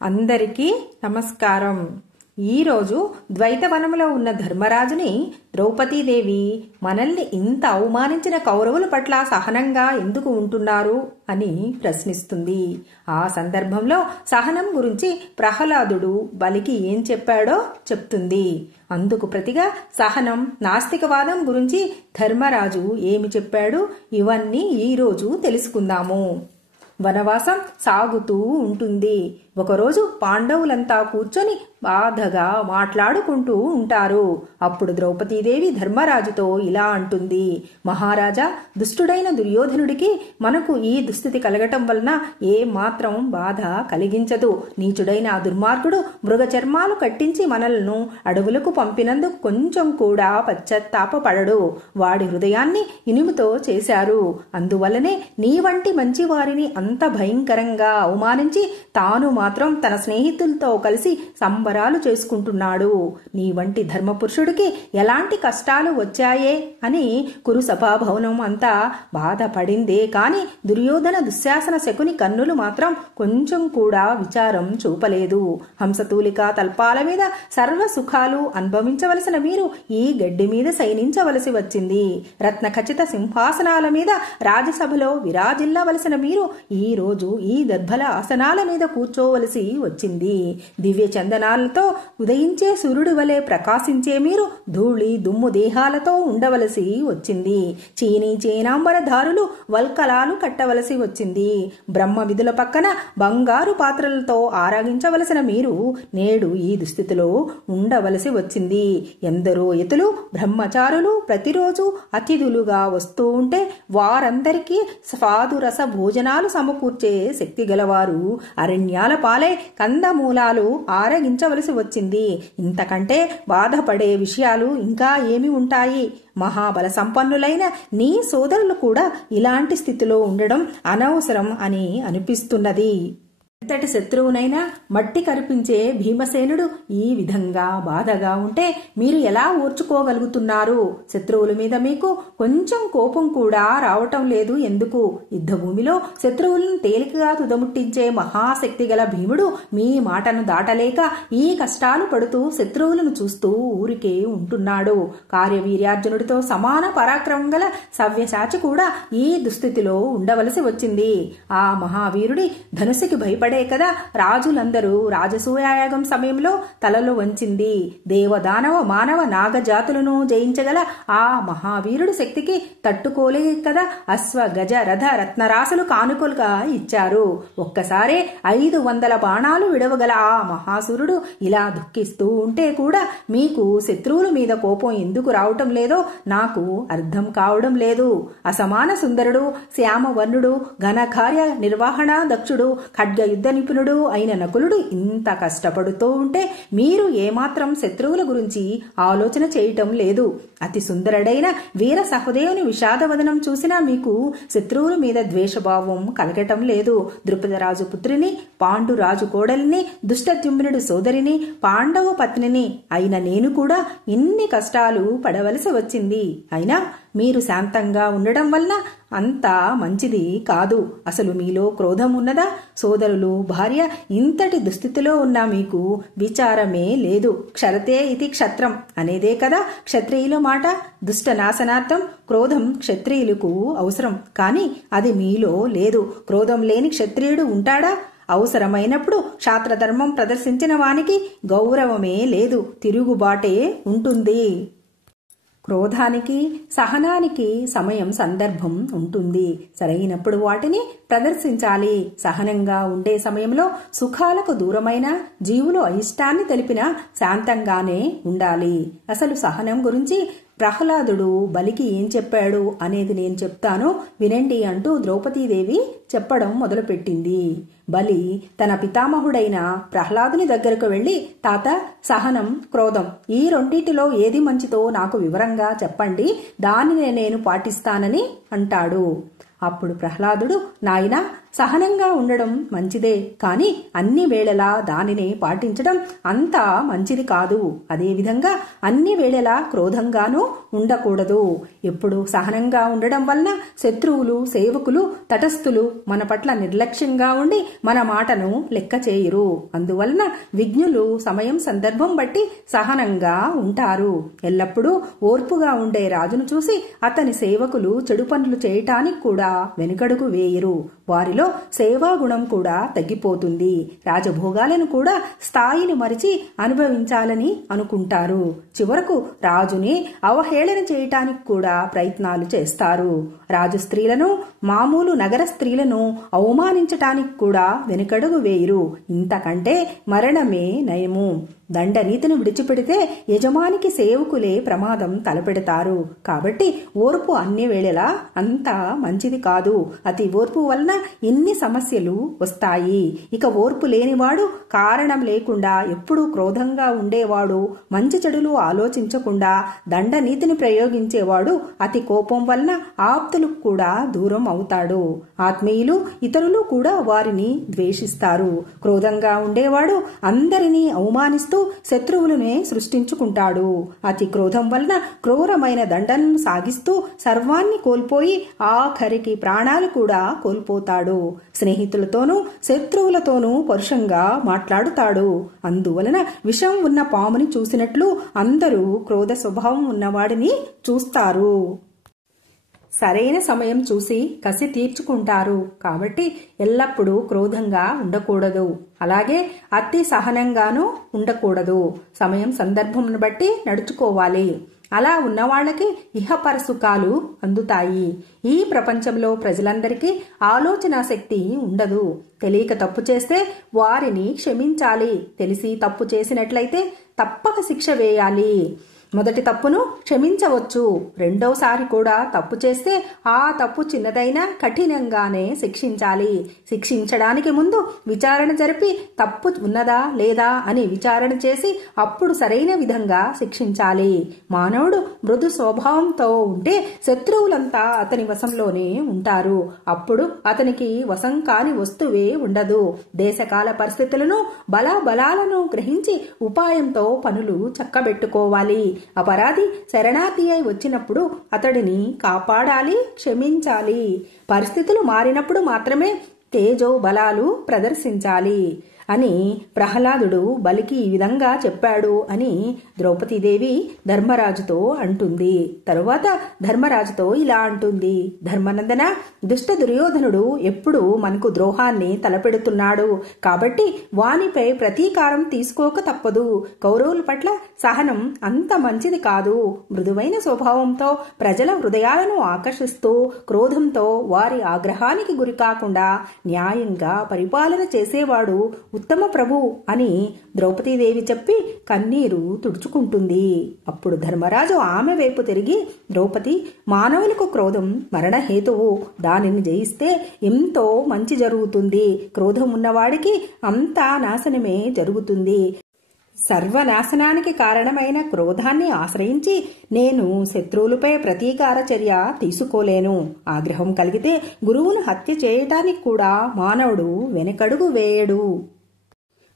అందరికీ నమస్కారం. ఈరోజు ద్వైతవనంలో ఉన్న ధర్మరాజుని ద్రౌపదీదేవి మనల్ని ఇంత అవమానించిన కౌరవుల పట్ల సహనంగా ఎందుకు ఉంటున్నారు అని ప్రశ్నిస్తుంది. ఆ సందర్భంలో సహనం గురించి ప్రహ్లాదుడు బలికి ఏం చెప్పాడో చెప్తుంది. అందుకు ప్రతిగా సహనం, నాస్తికవాదం గురించి ధర్మరాజు ఏమి చెప్పాడు, ఇవన్నీ ఈరోజు తెలుసుకుందాము. వనవాసం సాగుతూ ఉంటుంది. ఒకరోజు పాండవులంతా కూర్చొని బాధగా మాట్లాడుకుంటూ ఉంటారు. అప్పుడు ద్రౌపదీదేవి ధర్మరాజుతో ఇలా అంటుంది: మహారాజా, దుష్టుడైన దుర్యోధనుడికి మనకు ఈ దుస్థితి కలగటం వలన ఏ మాత్రం బాధ కలిగించదు. నీచుడైన ఆ దుర్మార్గుడు మృగ చర్మాలు కట్టించి మనలను అడవులకు పంపినందుకు కొంచెం కూడా పశ్చాత్తాపపడడు. వాడి హృదయాన్ని ఇనుముతో చేశారు. అందువల్లనే నీ వంటి మంచి వారిని అంత భయంకరంగా అవమానించి తాను మాత్రం తన స్నేహితులతో కలిసి సంబరాలు చేసుకుంటున్నాడు. నీ వంటి ధర్మపురుషుడికి ఎలాంటి కష్టాలు వచ్చాయే అని కురు సభాభవనం అంతా బాధపడిందే కాని దుర్యోధన, దుశ్శాసన, శకుని కన్నులు మాత్రం కొంచెం కూడా విచారం చూపలేదు. హంసతూలిక తల్పాల మీద సర్వ సుఖాలు అనుభవించవలసిన మీరు ఈ గడ్డి మీద శయనించవలసి వచ్చింది. రత్న ఖచ్చిత సింహాసనాల మీద రాజసభలో విరాజిల్లవలసిన మీరు ఈ రోజు ఈ దర్భల ఆసనాల మీద కూర్చోవలసి వచ్చింది. దివ్య చందనాలతో ఉదయించే సూర్యుడి వలె ప్రకాశించే మీరు ధూళి దుమ్ము దేహాలతో ఉండవలసి వచ్చింది. చీనీ చేనాంబరధారులు వల్కలాలు కట్టవలసి వచ్చింది. బ్రహ్మ విధుల పక్కన బంగారు పాత్రలతో ఆరాగించవలసిన మీరు నేడు ఈ దుస్థితిలో ఉండవలసి వచ్చింది. ఎందరో యతులు, బ్రహ్మచారులు ప్రతిరోజు అతిథులుగా వస్తూ ఉంటే వారందరికీ స్వాదురస భోజనాలు సమకూర్చే శక్తి గలవారు అరణ్యాల పాలై కందమూలాలు ఆరగించవలసి వచ్చింది. ఇంతకంటే బాధపడే విషయాలు ఇంకా ఏమి ఉంటాయి? మహాబల సంపన్నులైన నీ సోదరులు కూడా ఇలాంటి స్థితిలో ఉండడం అనవసరం అని అనిపిస్తున్నది. ఎంతటి శత్రువునైనా మట్టి కరిపించే భీమసేనుడు ఈ విధంగా బాధగా ఉంటే మీరు ఎలా ఓర్చుకోగలుగుతున్నారు? శత్రువుల మీద మీకు కొంచెం కోపం కూడా రావటం లేదు ఎందుకు? యుద్ధభూమిలో శత్రువులను తేలికగా తుదముట్టించే మహాశక్తి గల భీముడు మీ మాటను దాటలేక ఈ కష్టాలు పడుతూ శత్రువులను చూస్తూ ఊరికే ఉంటున్నాడు. కార్యవీర్యార్జునుడితో సమాన పరాక్రమం గల సవ్యసాచి కూడా ఈ దుస్థితిలో ఉండవలసి వచ్చింది. ఆ మహావీరుడి ధనుసుకి భయపడే కదా రాజులందరూ రాజసూయాయాగం సమయంలో తలలు వంచింది. దేవదానవ మానవ నాగజాతులను జయించగల ఆ మహావీరుడి శక్తికి తట్టుకోలే కదా అశ్వ గజ రథ రత్నరాశులు కానుకలుగా ఇచ్చారు. ఒక్కసారే 500 బాణాలు విడవగల ఆ మహాసురుడు ఇలా దుఃఖిస్తూ ఉంటే కూడా మీకు శత్రువుల మీద కోపం ఎందుకు రావటం లేదో నాకు అర్థం కావడం లేదు. అసమాన సుందరుడు, శ్యామవర్ణుడు, ఘనకార్య నిర్వహణ దక్షుడు, ఖడ్గ యుద్ధ నిపుణుడు అయిన నకులుడు ఇంత కష్టపడుతూ ఉంటే మీరు ఏమాత్రం శత్రువుల గురించి ఆలోచన చేయటం లేదు. అతి సుందరుడైన వీర సహదేవుని విషాదవదనం చూసినా మీకు శత్రువుల మీద ద్వేషభావం కలగటం లేదు. ద్రుపదరాజు పుత్రిని, పాండురాజు కోడలిని, దుష్టద్యుమ్నుడి సోదరిని, పాండవ పత్నిని అయిన నేను కూడా ఇన్ని కష్టాలు పడవలసి వచ్చింది. అయినా మీరు శాంతంగా ఉండడం వల్ల అంత మంచిది కాదు. అసలు మీలో క్రోధం ఉన్నదా? సోదరులు, భార్య ఇంతటి దుస్థితిలో ఉన్న మీకు విచారమే లేదు. క్షరతే ఇది క్షత్రం అనేదే కదా క్షత్రియుల మాట. దుష్ట నాశనార్థం క్రోధం క్షత్రియులకు అవసరం, కానీ అది మీలో లేదు. క్రోధం లేని క్షత్రియుడు ఉంటాడా? అవసరమైనప్పుడు క్షాత్రధర్మం ప్రదర్శించిన వానికి గౌరవమే లేదు, తిరుగుబాటే ఉంటుంది. క్రోధానికి, సహనానికి సమయం, సందర్భం ఉంటుంది. సరైనప్పుడు వాటిని ప్రదర్శించాలి. సహనంగా ఉండే సమయంలో సుఖాలకు దూరమైన జీవులు అయిష్టాన్ని తెలిపిన శాంతంగానే ఉండాలి. అసలు సహనం గురించి ప్రహ్లాదుడు బలికి ఏం చెప్పాడు అనేది నేను చెప్తాను వినండి అంటూ ద్రౌపదీదేవి చెప్పడం మొదలుపెట్టింది. బలి తన పితామహుడైన ప్రహ్లాదుని దగ్గరకు వెళ్లి, తాత, సహనం, క్రోధం ఈ రెండింటిలో ఏది మంచిదో నాకు వివరంగా చెప్పండి, దానినే నేను పాటిస్తానని అంటాడు. అప్పుడు ప్రహ్లాదుడు, నాయనా, సహనంగా ఉండడం మంచిదే, కాని అన్ని వేళలా దానినే పాటించడం అంత మంచిది కాదు. అదేవిధంగా అన్ని వేళలా క్రోధంగానూ ఉండకూడదు. ఎప్పుడు సహనంగా ఉండడం వలన శత్రువులు, సేవకులు, తటస్థులు మన పట్ల నిర్లక్ష్యంగా ఉండి మన మాటను లెక్క చేయరు. అందువలన విజ్ఞులు సమయం సందర్భం బట్టి సహనంగా ఉంటారు. ఎల్లప్పుడూ ఓర్పుగా ఉండే రాజును చూసి అతని సేవకులు చెడు పనులు చేయటానికి కూడా వెనుకడుగు వేయరు. వారిలో సేవాగుణం కూడా తగ్గిపోతుంది. రాజభోగాలను కూడా స్థాయిని మరిచి అనుభవించాలని అనుకుంటారు. చివరకు రాజుని అవహేళన చేయటానికి కూడా ప్రయత్నాలు చేస్తారు. రాజు స్త్రీలను, మామూలు నగర స్త్రీలను అవమానించటానికి కూడా వెనుకడుగు వేయరు. ఇంతకంటే మరణమే నయము. దండనీతిని విడిచిపెడితే యజమానికి సేవకులే ప్రమాదం తలపెడతారు. కాబట్టి ఓర్పు అన్ని వేళలా అంత మంచిది కాదు. అతి ఓర్పు వలన ఎన్ని సమస్యలు వస్తాయి. ఇక ఓర్పు లేనివాడు, కారణం లేకుండా ఎప్పుడూ క్రోధంగా ఉండేవాడు, మంచి చెడులు ఆలోచించకుండా దండనీతిని ప్రయోగించేవాడు అతి కోపం వలన ఆప్తులకు కూడా దూరం అవుతాడు. ఆత్మీయులు, ఇతరులు కూడా వారిని ద్వేషిస్తారు. క్రోధంగా ఉండేవాడు అందరినీ అవమానిస్తూ శత్రువులనే సృష్టించుకుంటాడు. అతి క్రోధం వలన క్రూరమైన దండనను సాగిస్తూ సర్వాన్ని కోల్పోయి ఆఖరికి ప్రాణాలు కూడా కోల్పోతాడు. స్నేహితులతోనూ శత్రువులతోనూ పరుషంగా మాట్లాడుతాడు. అందువలన విషం ఉన్న పాముని చూసినట్లు అందరూ క్రోధ స్వభావం ఉన్నవాడిని చూస్తారు. సరైన సమయం చూసి కసి తీర్చుకుంటారు. కాబట్టి ఎల్లప్పుడూ క్రోధంగా ఉండకూడదు. అలాగే అతి సహనంగానూ ఉండకూడదు. సమయం సందర్భంను బట్టి నడుచుకోవాలి. అలా ఉన్నవాళ్లకి ఇహపర సుఖాలు అందుతాయి. ఈ ప్రపంచంలో ప్రజలందరికీ ఆలోచనా శక్తి ఉండదు. తెలియక తప్పు చేస్తే వారిని క్షమించాలి. తెలిసి తప్పు చేసినట్లయితే తప్పక శిక్ష వేయాలి. మొదటి తప్పును క్షమించవచ్చు. రెండోసారి కూడా తప్పు చేస్తే ఆ తప్పు చిన్నదైనా కఠినంగానే శిక్షించాలి. శిక్షించడానికి ముందు విచారణ జరిపి తప్పు ఉన్నదా లేదా అని విచారణ చేసి అప్పుడు సరైన విధంగా శిక్షించాలి. మానవుడు మృదు స్వభావంతో ఉంటే శత్రువులంతా అతని వశంలోనే ఉంటారు. అప్పుడు అతనికి వశం కాని వస్తువే ఉండదు. దేశకాల పరిస్థితులను, బలాలను గ్రహించి ఉపాయంతో పనులు చక్కబెట్టుకోవాలి. అపరాధి శరణార్థి అయి వచ్చినప్పుడు అతడిని కాపాడాలి, క్షమించాలి. పరిస్థితులు మారినప్పుడు మాత్రమే తేజో బలాలు ప్రదర్శించాలి అని ప్రహ్లాదుడు బలికి ఈ విధంగా చెప్పాడు అని ద్రౌపదీదేవి ధర్మరాజుతో అంటుంది. తరువాత ధర్మరాజుతో ఇలా అంటుంది: ధర్మనందన, దుష్ట దుర్యోధనుడు ఎప్పుడు మనకు ద్రోహాన్ని తలపెడుతున్నాడు. కాబట్టి వానిపై ప్రతీకారం తీసుకోక తప్పదు. కౌరవుల పట్ల సహనం అంత మంచిది కాదు. మృదువైన స్వభావంతో ప్రజల హృదయాలను ఆకర్షిస్తూ క్రోధంతో వారి ఆగ్రహానికి గురికాకుండా న్యాయంగా పరిపాలన చేసేవాడు ఉత్తమ ప్రభు అని ద్రౌపదీదేవి చెప్పి కన్నీరు తుడుచుకుంటుంది. అప్పుడు ధర్మరాజు ఆమె వైపు తిరిగి, ద్రౌపది, మానవులకు క్రోధం మరణహేతువు. దానిని జయిస్తే ఎంతో మంచి జరుగుతుంది. క్రోధం ఉన్నవాడికి అంతా నాశనమే జరుగుతుంది. సర్వనాశనానికి కారణమైన క్రోధాన్ని ఆశ్రయించి నేను శత్రువులపై ప్రతీకార చర్య తీసుకోలేను. ఆగ్రహం కలిగితే గురువును హత్య చేయటానికి కూడా మానవుడు వెనకడుగు వేయడు.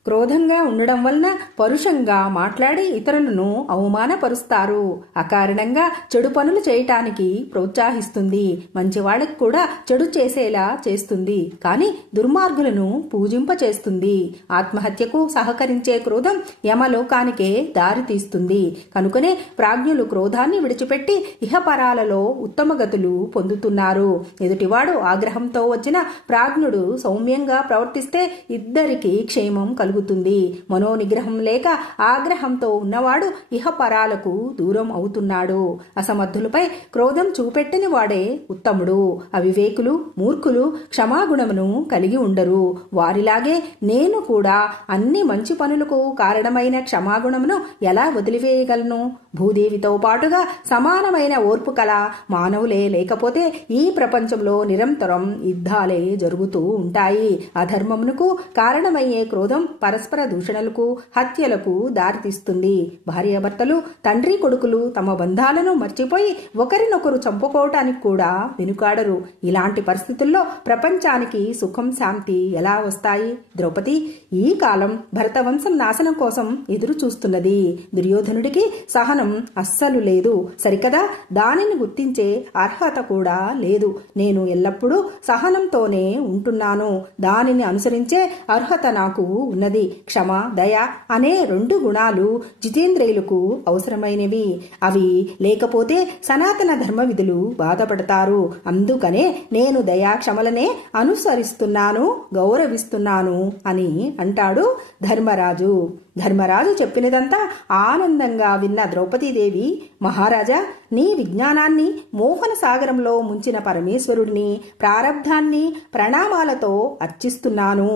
క్రోధంగా ఉండడం వలన పరుషంగా మాట్లాడి ఇతరులను అవమానపరుస్తారు. అకారణంగా చెడు పనులు చేయటానికి ప్రోత్సహిస్తుంది. మంచివాళ్ళకు కూడా చెడు చేసేలా చేస్తుంది. కానీ దుర్మార్గులను పూజింపచేస్తుంది. ఆత్మహత్యకు సహకరించే క్రోధం యమలోకానికే దారితీస్తుంది. కనుకనే ప్రాజ్ఞులు క్రోధాన్ని విడిచిపెట్టి ఇహపరాలలో ఉత్తమ గతులు పొందుతున్నారు. ఎదుటివాడు ఆగ్రహంతో వచ్చిన ప్రాజ్ఞుడు సౌమ్యంగా ప్రవర్తిస్తే ఇద్దరికి క్షేమం కలుగుతుంది. మనోనిగ్రహం లేక ఆగ్రహంతో ఉన్నవాడు ఇహపరాలకు దూరం అవుతున్నాడు. అసమర్థులపై క్రోధం చూపెట్టని వాడే ఉత్తముడు. అవివేకులు, మూర్ఖులు క్షమాగుణమును కలిగి ఉండరు. వారిలాగే నేను కూడా అన్ని మంచి పనులకు కారణమైన క్షమాగుణమును ఎలా వదిలివేయగలను? భూదేవితో పాటుగా సమానమైన ఓర్పు కల మానవులే లేకపోతే ఈ ప్రపంచంలో నిరంతరం యుద్ధాలే జరుగుతూ ఉంటాయి. అధర్మమునకు కారణమయ్యే క్రోధం పరస్పర దూషణలకు, హత్యలకు దారితీస్తుంది. భార్యాభర్తలు, తండ్రి కొడుకులు తమ బంధాలను మర్చిపోయి ఒకరినొకరు చంపుకోవటానికి కూడా వెనుకాడరు. ఇలాంటి పరిస్థితుల్లో ప్రపంచానికి సుఖం, శాంతి ఎలా వస్తాయి? ద్రౌపది ఈ కాలం భరతవంశం నాశనం కోసం ఎదురు చూస్తున్నది. దుర్యోధనుడికి సహనం అస్సలు లేదు సరికదా, దానిని గుర్తించే అర్హత కూడా లేదు. నేను ఎల్లప్పుడూ సహనంతోనే ఉంటున్నాను. దానిని అనుసరించే అర్హత నాకు ఉన్నది. క్షమ, దయ అనే 2 గుణాలు జితేంద్రియులకు అవసరమైనవి. అవి లేకపోతే సనాతన ధర్మ విధులు బాధపడతారు. అందుకనే నేను దయా క్షమలనే అనుసరిస్తున్నాను, గౌరవిస్తున్నాను అని అంటాడు ధర్మరాజు. ధర్మరాజు చెప్పినదంతా ఆనందంగా విన్న ద్రౌపదీదేవి, మహారాజా, నీ విజ్ఞానాన్ని మోహన సాగరంలో ముంచిన పరమేశ్వరుడిని, ప్రారబ్ధాన్ని ప్రణామాలతో అర్చిస్తున్నాను.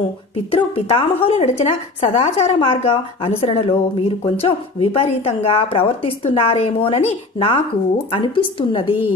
పితామహులు నడిచిన సదాచార మార్గ అనుసరణలో మీరు కొంచెం విపరీతంగా ప్రవర్తిస్తున్నారేమోనని నాకు అనిపిస్తున్నది.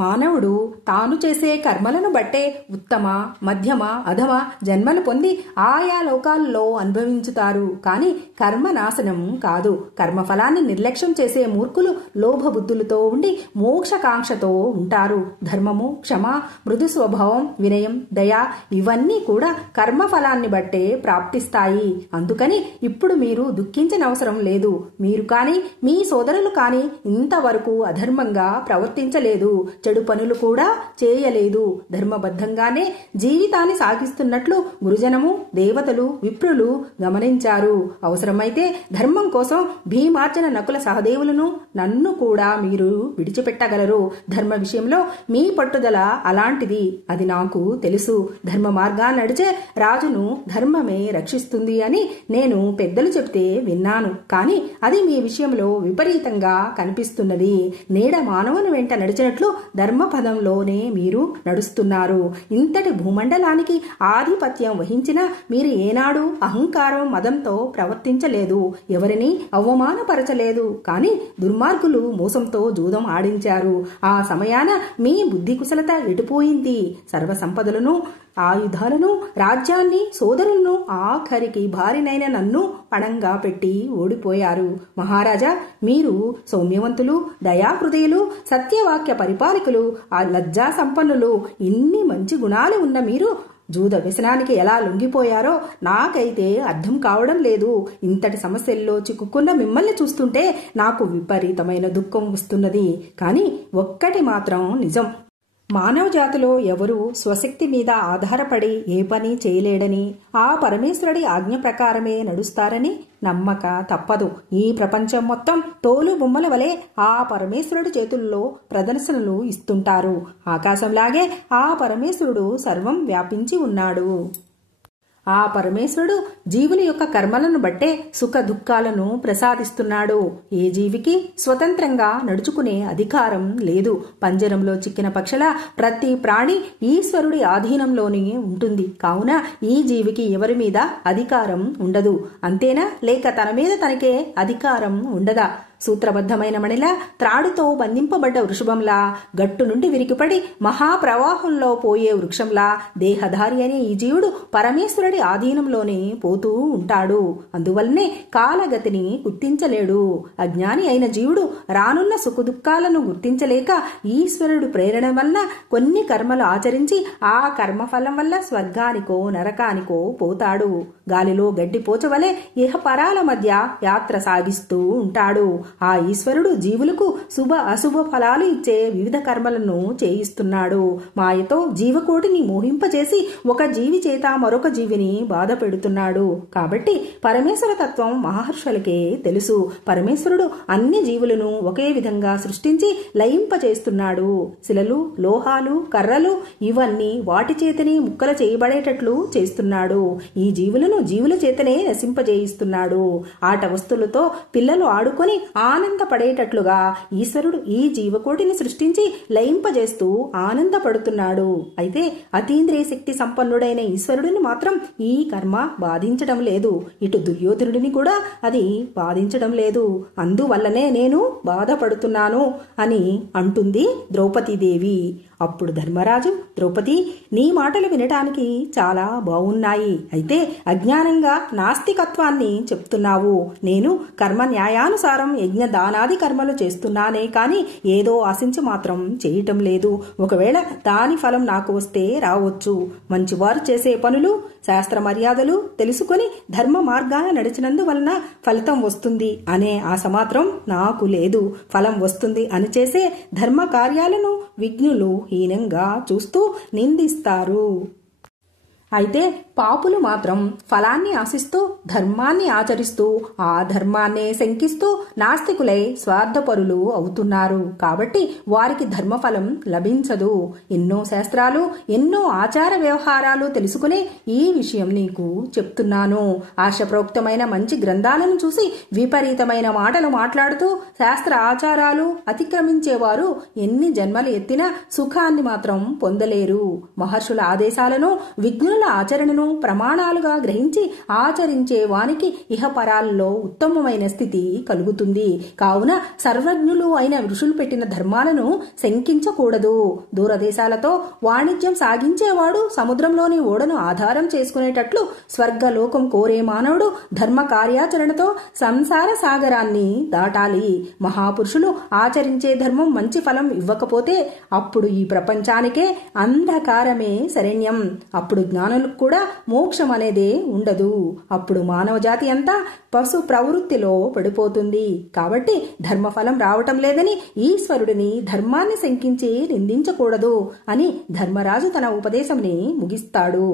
మానవుడు తాను చేసే కర్మలను బట్టే ఉత్తమ, మధ్యమ, అధమ జన్మలు పొంది ఆయా లోకాల్లో అనుభవించుతారు. కాని కర్మ నాశనం కాదు. కర్మఫలాన్ని నిర్లక్ష్యం చేసే మూర్ఖులు లోభబుద్ధులతో ఉండి మోక్షకాంక్షతో ఉంటారు. ధర్మము, క్షమ, మృదు స్వభావం, వినయం, దయ ఇవన్నీ కూడా కర్మఫలాన్ని బట్టే ప్రాప్తిస్తాయి. అందుకని ఇప్పుడు మీరు దుఃఖించనవసరం లేదు. మీరు కాని మీ సోదరులు కాని ఇంతవరకు అధర్మంగా ప్రవర్తించలేదు, చెడు పనులు కూడా చేయలేదు. ధర్మబద్ధంగానే జీవితాన్ని సాగిస్తున్నట్లు గురుజనము, దేవతలు, విప్రులు గమనించారు. అవసరమైతే ధర్మం కోసం భీమార్జన, నకుల సహదేవులను, నన్ను కూడా మీరు విడిచిపెట్టగలరు. ధర్మ విషయంలో మీ పట్టుదల అలాంటిది, అది నాకు తెలుసు. ధర్మ మార్గాన్ని నడిచే రాజును ధర్మమే రక్షిస్తుంది అని నేను పెద్దలు చెప్తే విన్నాను. కాని అది మీ విషయంలో విపరీతంగా కనిపిస్తున్నది. నీడ మానవుని వెంట నడిచినట్లు ధర్మపదంలోనే మీరు నడుస్తున్నారు. ఇంతటి భూమండలానికి ఆధిపత్యం వహించిన మీరు ఏనాడు అహంకారం, మదంతో ప్రవర్తించలేదు. ఎవరిని అవమానపరచలేదు. కాని దుర్మార్గులు మోసంతో జూదం ఆడించారు. ఆ సమయాన మీ బుద్ధి కుశలత ఎటుపోయింది? సర్వ సంపదలను, ఆయుధాలను, రాజ్యాన్ని, సోదరులను, ఆఖరికి భార్యనైన నన్ను పణంగా పెట్టి ఓడిపోయారు. మహారాజా, మీరు సౌమ్యవంతులు, దయాహృదయులు, సత్యవాక్య పరిపాలకులు, ఆ లజ్జా సంపన్నులు, ఇన్ని మంచి గుణాలు ఉన్న మీరు జూద వ్యసనానికి ఎలా లొంగిపోయారో నాకైతే అర్థం కావడం లేదు. ఇంతటి సమస్యల్లో చిక్కుకున్న మిమ్మల్ని చూస్తుంటే నాకు విపరీతమైన దుఃఖం వస్తున్నది. కానీ ఒక్కటి మాత్రం నిజం, మానవ జాతిలో ఎవరూ స్వశక్తి మీద ఆధారపడి ఏ పని చేయలేడని, ఆ పరమేశ్వరుడి ఆజ్ఞ ప్రకారమే నడుస్తారని నమ్మక తప్పదు. ఈ ప్రపంచం మొత్తం తోలు బొమ్మల వలె ఆ పరమేశ్వరుడి చేతుల్లో ప్రదర్శనలు ఇస్తుంటారు. ఆకాశంలాగే ఆ పరమేశ్వరుడు సర్వం వ్యాపించి ఉన్నాడు. ఆ పరమేశ్వరుడు జీవుని యొక్క కర్మలను బట్టే సుఖ దుఃఖాలను ప్రసాదిస్తున్నాడు. ఏ జీవికి స్వతంత్రంగా నడుచుకునే అధికారం లేదు. పంజరంలో చిక్కిన పక్షుల ప్రతి ప్రాణి ఈశ్వరుడి ఆధీనంలోనే ఉంటుంది. కావున ఈ జీవికి ఎవరి మీద అధికారం ఉండదు. అంతేనా, లేక తన మీద తనకే అధికారం ఉండదా? సూత్రబద్ధమైన మణిలా, త్రాడుతో బంధింపబడ్డ వృషభంలా, గట్టు నుండి విరికిపడి మహాప్రవాహంలో పోయే వృక్షంలా దేహధారి అనే ఈ జీవుడు పరమేశ్వరుడి ఆధీనంలోనే పోతూ ఉంటాడు. అందువల్లనే కాలగతిని గుర్తించలేడు. అజ్ఞాని అయిన జీవుడు రానున్న సుఖదుఖాలను గుర్తించలేక ఈశ్వరుడు ప్రేరణ వల్ల కొన్ని కర్మలు ఆచరించి ఆ కర్మఫలం వల్ల స్వర్గానికో నరకానికో పోతాడు. గాలిలో గడ్డిపోచవలే ఇహపరాల మధ్య యాత్ర సాగిస్తూ ఉంటాడు. ఆ ఈశ్వరుడు జీవులకు శుభ అశుభ ఫలాలు ఇచ్చే వివిధ కర్మలను చేయిస్తున్నాడు. మాయతో జీవకోటిని మోహింపచేసి ఒక జీవి చేత మరొక జీవిని బాధ పెడుతున్నాడు. కాబట్టి పరమేశ్వర తత్వం మహర్షులకే తెలుసు. పరమేశ్వరుడు అన్ని జీవులను ఒకే విధంగా సృష్టించి లయింపచేస్తున్నాడు. శిలలు, లోహాలు, కర్రలు ఇవన్నీ వాటి చేతనే ముక్కలు చేయబడేటట్లు చేస్తున్నాడు. ఈ జీవులను జీవుల చేతనే నశింపజేయిస్తున్నాడు. ఆట వస్తువులతో పిల్లలు ఆడుకొని ఆనందపడేటట్లుగా ఈశ్వరుడు ఈ జీవకోటిని సృష్టించి లయింపజేస్తూ ఆనందపడుతున్నాడు. అయితే అతీంద్రియ శక్తి సంపన్నుడైన ఈశ్వరుడిని మాత్రం ఈ కర్మ బాధించడం లేదు. ఇటు దుర్యోధనుడిని కూడా అది బాధించడం లేదు. అందువల్లనే నేను బాధపడుతున్నాను అని అంటుంది ద్రౌపదీదేవి. అప్పుడు ధర్మరాజు, ద్రౌపది, నీ మాటలు వినటానికి చాలా బాగున్నాయి. అయితే అజ్ఞానంగా నాస్తికత్వాన్ని చెప్తున్నావు. నేను కర్మ న్యాయానుసారం యజ్ఞ దానాది కర్మలు చేస్తున్నానే కాని ఏదో ఆశించి మాత్రం చేయటం లేదు. ఒకవేళ దాని ఫలం నాకు వస్తే రావచ్చు. మంచివారు చేసే పనులు, శాస్త్ర మర్యాదలు తెలుసుకొని ధర్మ మార్గాన నడిచినందువలన ఫలితం వస్తుంది అనే ఆశ మాత్రం నాకు లేదు. ఫలం వస్తుంది అని చేసే ధర్మ కార్యాలను విజ్ఞులు హీనంగా చూస్తూ నిందిస్తారు. అయితే పాపులు మాత్రం ఫలాన్ని ఆశిస్తూ ధర్మాన్ని ఆచరిస్తూ ఆ ధర్మాన్నే శంకిస్తూ నాస్తికులై స్వార్థపరులు అవుతున్నారు. కాబట్టి వారికి ధర్మఫలం లభించదు. ఎన్నో శాస్త్రాలు, ఎన్నో ఆచార వ్యవహారాలు తెలుసుకునే ఈ విషయం నీకు చెప్తున్నాను. ఆశప్రోక్తమైన మంచి గ్రంథాలను చూసి విపరీతమైన మాటలు మాట్లాడుతూ శాస్త్ర ఆచారాలు అతిక్రమించేవారు ఎన్ని జన్మలు ఎత్తినా సుఖాన్ని మాత్రం పొందలేరు. మహర్షుల ఆదేశాలను, విజ్ఞుల ఆచరణను ప్రమాణాలుగా గ్రహించి ఆచరించే వానికి ఇహపరాల్లో ఉత్తమమైన స్థితి కలుగుతుంది. కావున సర్వజ్ఞులు అయిన ఋషులు పెట్టిన ధర్మాలను శంకించకూడదు. దూరదేశాలతో వాణిజ్యం సాగించేవాడు సముద్రంలోని ఓడను ఆధారం చేసుకునేటట్లు స్వర్గలోకం కోరే మానవుడు ధర్మ కార్యాచరణతో సంసార సాగరాన్ని దాటాలి. మహాపురుషులు ఆచరించే ధర్మం మంచి ఫలం ఇవ్వకపోతే అప్పుడు ఈ ప్రపంచానికే అంధకారమే శరణ్యం. అప్పుడు జ్ఞానులకు కూడా మోక్షం అనేదే ఉండదు. అప్పుడు మానవ జాతి అంతా పశు ప్రవృత్తిలో పడిపోతుంది. కాబట్టి ధర్మఫలం రావటం లేదని ఈశ్వరుడిని, ధర్మాన్ని శంకించి నిందించకూడదు అని ధర్మరాజు తన ఉపదేశంని ముగిస్తాడు.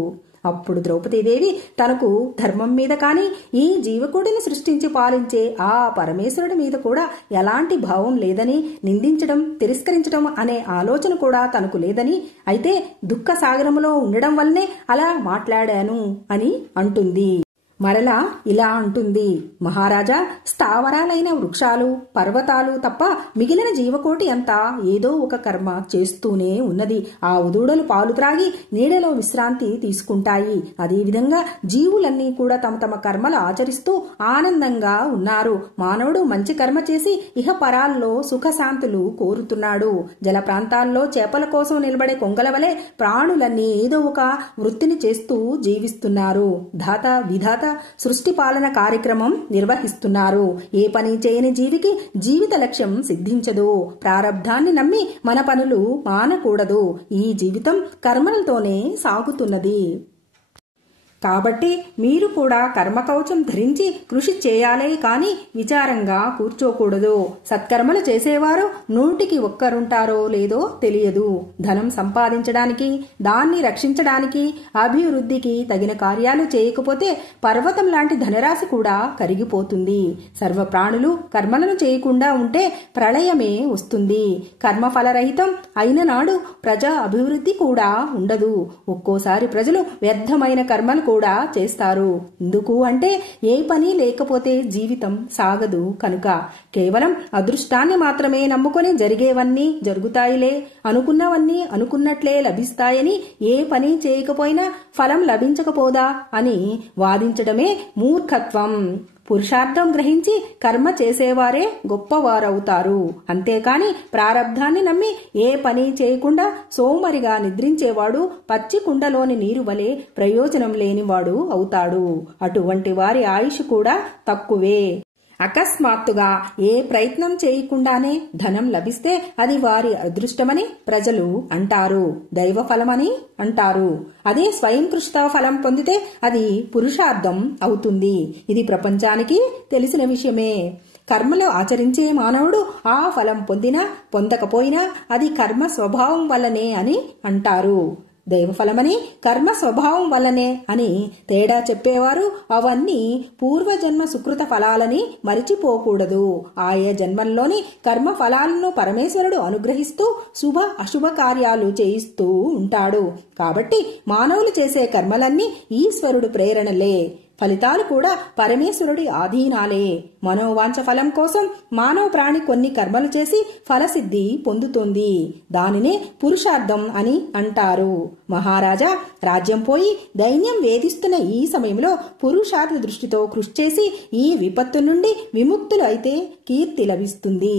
అప్పుడు ద్రౌపదీదేవి తనకు ధర్మం మీద కాని ఈ జీవకుడిని సృష్టించి పాలించే ఆ పరమేశ్వరుడి మీద కూడా ఎలాంటి భావం లేదని, నిందించడం, తిరస్కరించడం అనే ఆలోచన కూడా తనకు లేదని, అయితే దుఃఖ సాగరములో ఉండడం వల్లనే అలా మాట్లాడాను అని అంటుంది. మరలా ఇలా అంటుంది, మహారాజా, స్థావరాలైన వృక్షాలు, పర్వతాలు తప్ప మిగిలిన జీవకోటి అంతా ఏదో ఒక కర్మ చేస్తూనే ఉన్నది. ఆ ఉదూడలు పాలు త్రాగి నీడలో విశ్రాంతి తీసుకుంటాయి. అదేవిధంగా జీవులన్నీ కూడా తమ తమ కర్మలు ఆచరిస్తూ ఆనందంగా ఉన్నారు. మానవుడు మంచి కర్మ చేసి ఇహపరాల్లో సుఖశాంతులు కోరుతున్నాడు. జల ప్రాంతాల్లో చేపల కోసం నిలబడే కొంగల వలె ప్రాణులన్నీ ఏదో ఒక వృత్తిని చేస్తూ జీవిస్తున్నారు. ధాత విధాత సృష్టి పాలన కార్యక్రమం నిర్వహిస్తున్నారు. ఏ పని చేయని జీవికి జీవిత లక్ష్యం సిద్ధించదు. ప్రారబ్ధాన్ని నమ్మి మన పనులు మానకూడదు. ఈ జీవితం కర్మలతోనే సాగుతున్నది. కాబట్టి మీరు కూడా కర్మకవచం ధరించి కృషి చేయాలే కాని విచారంగా కూర్చోకూడదు. సత్కర్మలు చేసేవారు 100కి 1 లేదో తెలియదు. ధనం సంపాదించడానికి, దాన్ని రక్షించడానికి, అభివృద్ధికి తగిన కార్యాలు చేయకపోతే పర్వతం లాంటి ధనరాశి కూడా కరిగిపోతుంది. సర్వ ప్రాణులు కర్మలను చేయకుండా ఉంటే ప్రళయమే వస్తుంది. కర్మఫలరహితం అయిన నాడు ప్రజా అభివృద్ధి కూడా ఉండదు. ఒక్కోసారి ప్రజలు వ్యర్థమైన కర్మలు కూడా చేస్తారు. ఎందుకు అంటే ఏ పని లేకపోతే జీవితం సాగదు కనుక. కేవలం అదృష్టాన్ని మాత్రమే నమ్ముకొని జరిగేవన్నీ జరుగుతాయిలే, అనుకున్నవన్నీ అనుకున్నట్లే లభిస్తాయని, ఏ పని చేయకపోయినా ఫలం లభించకపోదా అని వాదించడమే మూర్ఖత్వం. పురుషార్థం గ్రహించి కర్మ చేసేవారే గొప్పవారవుతారు. అంతేకాని ప్రారబ్ధాన్ని నమ్మి ఏ పని చేయకుండా సోమరిగా నిద్రించేవాడు పచ్చి కుండలోని నీరు వలె ప్రయోజనం లేనివాడు అవుతాడు. అటువంటి వారి ఆయుష్ కూడా తక్కువే. అకస్మాత్తుగా ఏ ప్రయత్నం చేయకుండానే ధనం లభిస్తే అది వారి అదృష్టమని ప్రజలు అంటారు, దైవ ఫలమని అంటారు. అదే స్వయం కృషిత ఫలం పొందితే అది పురుషార్థం అవుతుంది. ఇది ప్రపంచానికి తెలిసిన విషయమే. కర్మలు ఆచరించే మానవుడు ఆ ఫలం పొందినా పొందకపోయినా అది కర్మ స్వభావం వల్లనే అని అంటారు. దైవఫలమని, కర్మ స్వభావం వల్లనే అని తేడా చెప్పేవారు అవన్నీ పూర్వజన్మ సుకృత ఫలాలని మరిచిపోకూడదు. ఆయా జన్మల్లోని కర్మ ఫలాలను పరమేశ్వరుడు అనుగ్రహిస్తూ శుభ అశుభ కార్యాలు చేయిస్తూ ఉంటాడు. కాబట్టి మానవులు చేసే కర్మలన్నీ ఈశ్వరుడు ప్రేరణలే. ఫలితాలు కూడా పరమేశ్వరుడి ఆధీనాలే. మనోవాంఛ ఫలం కోసం మానవ ప్రాణి కొన్ని కర్మలు చేసి ఫలసిద్ధి పొందుతోంది. దానినే పురుషార్థం అని అంటారు. మహారాజా, రాజ్యం పోయి దైన్యం వేధిస్తున్న ఈ సమయంలో పురుషార్థ దృష్టితో కృషి చేసి ఈ విపత్తు నుండి విముక్తులు అయితే కీర్తి లభిస్తుంది.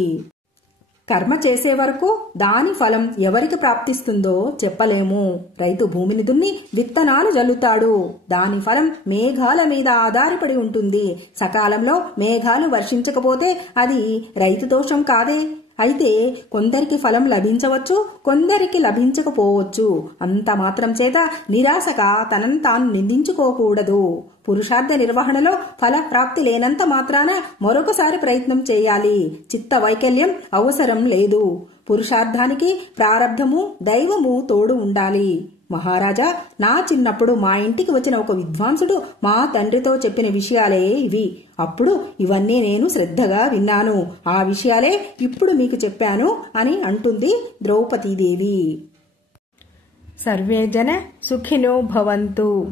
కర్మ చేసే వరకు దాని ఫలం ఎవరికి ప్రాప్తిస్తుందో చెప్పలేము. రైతు భూమిని దున్ని విత్తనాలు జల్లుతాడు. దాని ఫలం మేఘాల మీద ఆధారపడి ఉంటుంది. సకాలంలో మేఘాలు వర్షించకపోతే అది రైతు దోషం కాదే. అయితే కొందరికి ఫలం లభించవచ్చు, కొందరికి లభించకపోవచ్చు. అంత మాత్రం చేత నిరాశగా తనను తాను నిందించుకోకూడదు. పురుషార్థ నిర్వహణలో ఫల ప్రాప్తి లేనంత మాత్రాన మరొకసారి ప్రయత్నం చేయాలి. చిత్త వైకల్యం అవసరం లేదు. పురుషార్థానికి ప్రారబ్ధము, దైవము తోడు ఉండాలి. మహారాజా, నా చిన్నప్పుడు మా ఇంటికి వచ్చిన ఒక విద్వాంసుడు మా తండ్రితో చెప్పిన విషయాలే ఇవి. అప్పుడు ఇవన్నీ నేను శ్రద్ధగా విన్నాను. ఆ విషయాలే ఇప్పుడు మీకు చెప్పాను అని అంటుంది ద్రౌపదీదేవి. సర్వే జన సుఖినో భవంతు.